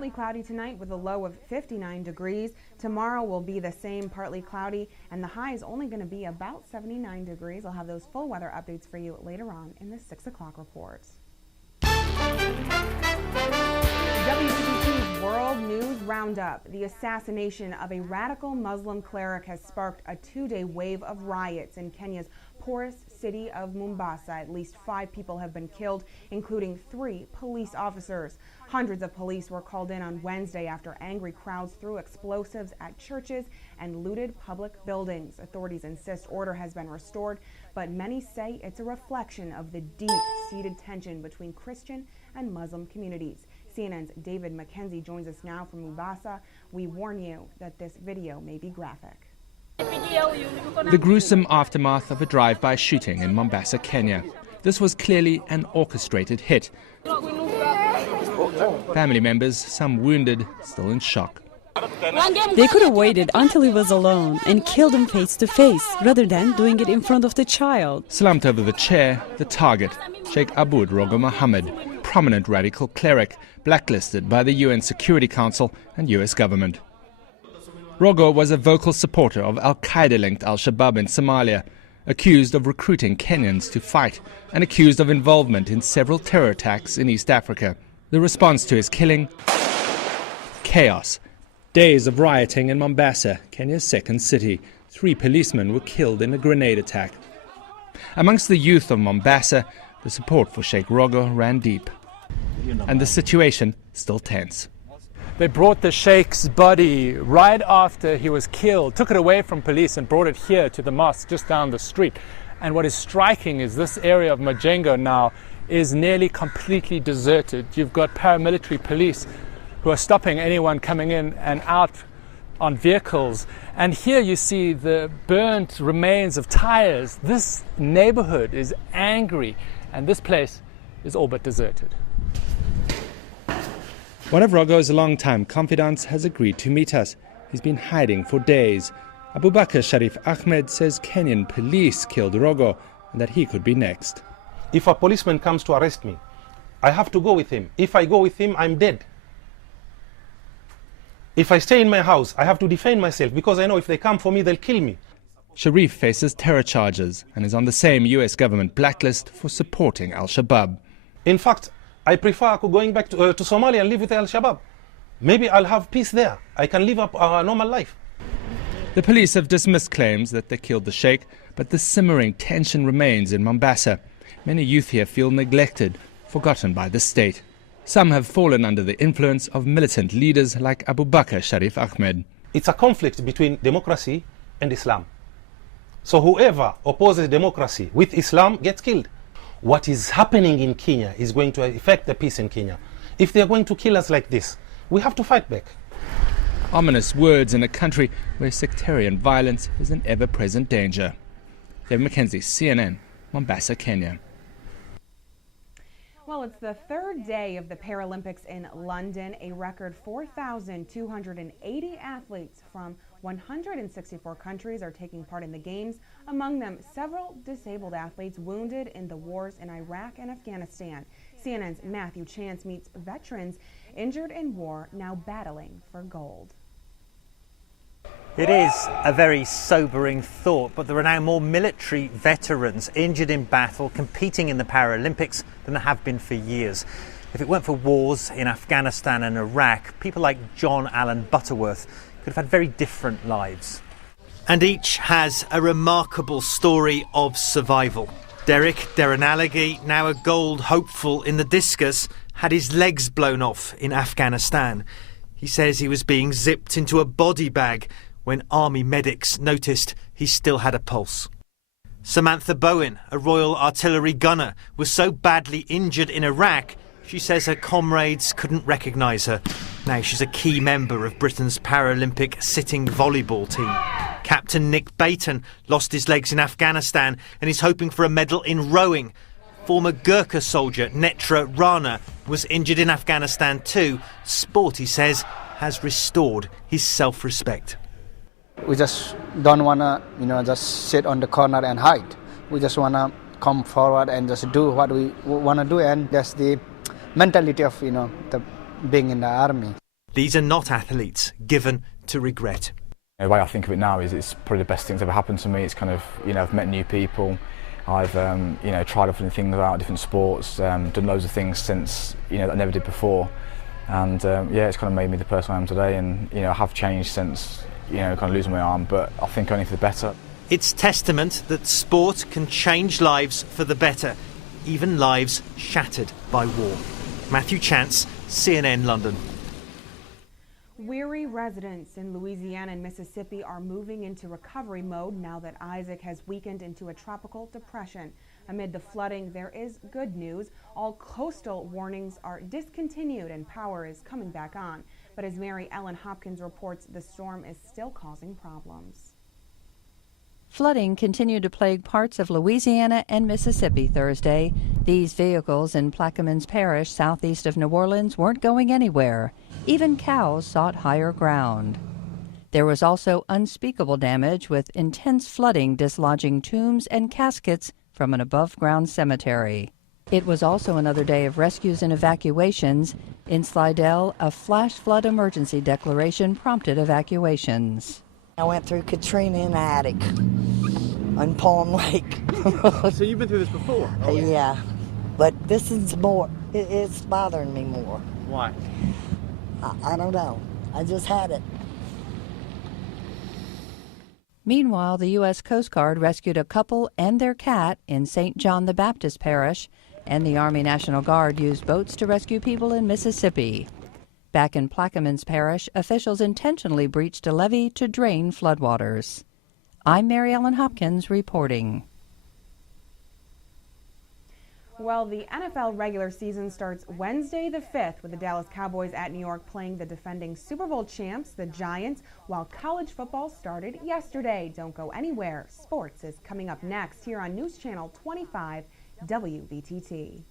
partly cloudy tonight with a low of 59 degrees. Tomorrow will be the same, partly cloudy, and the high is only going to be about 79 degrees. I'll have those full weather updates for you later on in the 6 o'clock report. WCBT's World News Roundup. The assassination of a radical Muslim cleric has sparked a 2-day wave of riots in Kenya's poorest city of Mombasa. At least 5 people have been killed, including 3 police officers. Hundreds of police were called in on Wednesday after angry crowds threw explosives at churches and looted public buildings. Authorities insist order has been restored, but many say it's a reflection of the deep-seated tension between Christian and Muslim communities. CNN's David McKenzie joins us now from Mombasa. We warn you that this video may be graphic. The gruesome aftermath of a drive-by shooting in Mombasa, Kenya. This was clearly an orchestrated hit. Family members, some wounded, still in shock. They could have waited until he was alone and killed him face to face, rather than doing it in front of the child. Slumped over the chair, the target, Sheikh Aboud Rogo Mohammed, prominent radical cleric, blacklisted by the UN Security Council and US government. Rogo was a vocal supporter of Al-Qaeda-linked Al-Shabaab in Somalia, accused of recruiting Kenyans to fight and accused of involvement in several terror attacks in East Africa. The response to his killing? Chaos. Days of rioting in Mombasa, Kenya's second city. 3 policemen were killed in a grenade attack. Amongst the youth of Mombasa, the support for Sheikh Rogo ran deep. And the situation still tense. They brought the Sheikh's body right after he was killed, took it away from police and brought it here to the mosque just down the street. And what is striking is this area of Majengo now is nearly completely deserted. You've got paramilitary police who are stopping anyone coming in and out on vehicles. And here you see the burnt remains of tires. This neighborhood is angry, and this place is all but deserted. One of Rogo's longtime confidants has agreed to meet us. He's been hiding for days. Abubakar Sharif Ahmed says Kenyan police killed Rogo and that he could be next. If a policeman comes to arrest me, I have to go with him. If I go with him, I'm dead. If I stay in my house, I have to defend myself because I know if they come for me, they'll kill me. Sharif faces terror charges and is on the same US government blacklist for supporting Al-Shabaab. In fact, I prefer going back to Somalia and live with Al-Shabaab. Maybe I'll have peace there. I can live up a normal life. The police have dismissed claims that they killed the sheikh, but the simmering tension remains in Mombasa. Many youth here feel neglected, forgotten by the state. Some have fallen under the influence of militant leaders like Abubakar Sharif Ahmed. It's a conflict between democracy and Islam. So whoever opposes democracy with Islam gets killed. What is happening in Kenya is going to affect the peace in Kenya. If they are going to kill us like this, we have to fight back. Ominous words in a country where sectarian violence is an ever-present danger. David McKenzie, CNN, Mombasa, Kenya. Well, it's the 3rd day of the Paralympics in London. A record 4,280 athletes from 164 countries are taking part in the Games. Among them, several disabled athletes wounded in the wars in Iraq and Afghanistan. CNN's Matthew Chance meets veterans injured in war now battling for gold. It is a very sobering thought, but there are now more military veterans injured in battle competing in the Paralympics than there have been for years. If it weren't for wars in Afghanistan and Iraq, people like John Allen Butterworth could have had very different lives. And each has a remarkable story of survival. Derek Deranalagi, now a gold hopeful in the discus, had his legs blown off in Afghanistan. He says he was being zipped into a body bag when army medics noticed he still had a pulse. Samantha Bowen, a Royal Artillery gunner, was so badly injured in Iraq, she says her comrades couldn't recognise her. Now she's a key member of Britain's Paralympic sitting volleyball team. Captain Nick Bayton lost his legs in Afghanistan and is hoping for a medal in rowing. Former Gurkha soldier Netra Rana was injured in Afghanistan too. Sport, he says, has restored his self-respect. We just don't want to, just sit on the corner and hide. We just want to come forward and just do what we want to do, and that's the mentality of, being in the army. These are not athletes given to regret. The way I think of it now is it's probably the best thing that's ever happened to me. It's kind of, I've met new people. I've, tried different things out, different sports, done loads of things since, that I never did before. And it's kind of made me the person I am today. And, I have changed since, kind of losing my arm, but I think only for the better. It's testament that sport can change lives for the better, even lives shattered by war. Matthew Chance, CNN London. Weary residents in Louisiana and Mississippi are moving into recovery mode now that Isaac has weakened into a tropical depression. Amid the flooding, there is good news. All coastal warnings are discontinued and power is coming back on. But as Mary Ellen Hopkins reports, the storm is still causing problems. Flooding continued to plague parts of Louisiana and Mississippi Thursday. These vehicles in Plaquemines Parish, southeast of New Orleans, weren't going anywhere. Even cows sought higher ground. There was also unspeakable damage, with intense flooding dislodging tombs and caskets from an above-ground cemetery. It was also another day of rescues and evacuations. In Slidell, a flash flood emergency declaration prompted evacuations. I went through Katrina in the attic on Palm Lake. So you've been through this before? Oh, yeah, but this is more, it's bothering me more. Why? I don't know. I just had it. Meanwhile, the U.S. Coast Guard rescued a couple and their cat in St. John the Baptist Parish, and the Army National Guard used boats to rescue people in Mississippi. Back in Plaquemines Parish, officials intentionally breached a levee to drain floodwaters. I'm Mary Ellen Hopkins reporting. Well, the NFL regular season starts Wednesday the 5th with the Dallas Cowboys at New York playing the defending Super Bowl champs, the Giants, while college football started yesterday. Don't go anywhere. Sports is coming up next here on News Channel 25 WBTT.